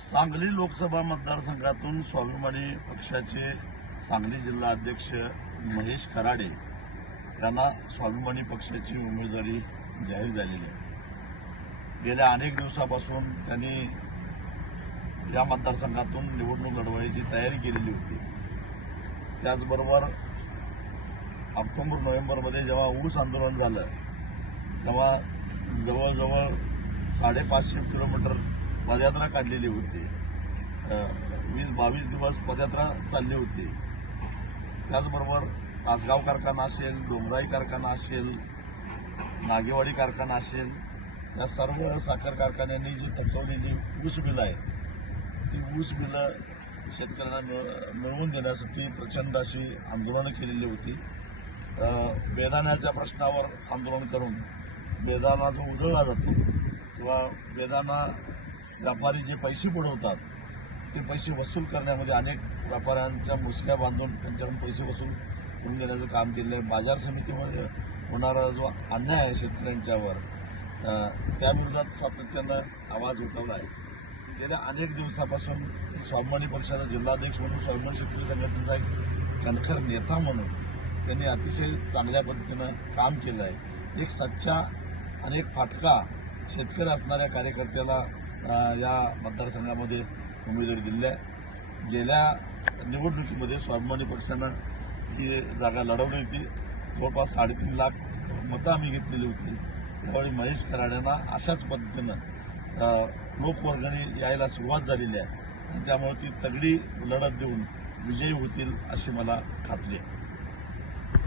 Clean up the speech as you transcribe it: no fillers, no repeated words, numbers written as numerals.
सांगली लोकसभा मतदारसंघातून स्वाभिमानी पक्षाचे सांगली जिल्हा अध्यक्ष महेश कराडे यांना स्वाभिमानी पक्षाची उमेदवारी जाहीर झालेली आहे। गेल्या अनेक दिवसापासून त्यांनी या मतदारसंघातून निवडणूक लढवायची तयारी केलेली होती। त्याचबरोबर ऑक्टोबर-नोव्हेंबरमध्ये जेव्हा ऊस आंदोलन झालं तेव्हा जवळजवळ 550 किलोमीटर पदयात्रा काढलेली होती। 20-22 दिवस पदयात्रा चालली होती। त्याचबरोबर तासगाव कारखाना असेल, डोंगराई कारखाना असेल, नागेवाडी कारखाना असेल, या सर्व साखर कारखान्यांनी जी थकवलेली ऊस बिलं आहे ती ऊस बिलं शेतकऱ्यांना मिळवून देण्यासाठी प्रचंड अशी आंदोलनं केलेली होती। बेदाण्याच्या प्रश्नावर आंदोलन करून बेदाणा जो उधळला जातो किंवा बेदाणा व्यापारी जे पैसे बुडवतात ते पैसे वसूल करण्यामध्ये अनेक व्यापाऱ्यांच्या मुसक्या बांधून त्यांच्याकडून पैसे वसूल करून देण्याचं काम केलं आहे। बाजार समितीमध्ये होणारा जो अन्याय आहे शेतकऱ्यांच्यावर त्याविरोधात सातत्यानं आवाज उठवला आहे। गेल्या अनेक दिवसापासून स्वाभिमानी पक्षाचा जिल्हाध्यक्ष म्हणून स्वाभिमानी शेतकरी संघटनेचा एक कणखर नेता म्हणून त्यांनी अतिशय चांगल्या पद्धतीनं काम केलं आहे। एक सच्चा आणि एक फाटका शेतकरी असणाऱ्या कार्यकर्त्याला या मतदारसंघामध्ये उमेदवारी दिली आहे। गेल्या निवडणुकीमध्ये स्वाभिमानी पक्षानं ही जागा लढवली होती। जवळपास 3.5 लाख मतं आम्ही घेतलेली होती। त्यावेळी महेश कराड्यांना अशाच पद्धतीनं लोकवर्गणी यायला सुरुवात झालेली आहे आणि त्यामुळे ती तगडी लढत देऊन विजयी होतील अशी मला खात्री आहे।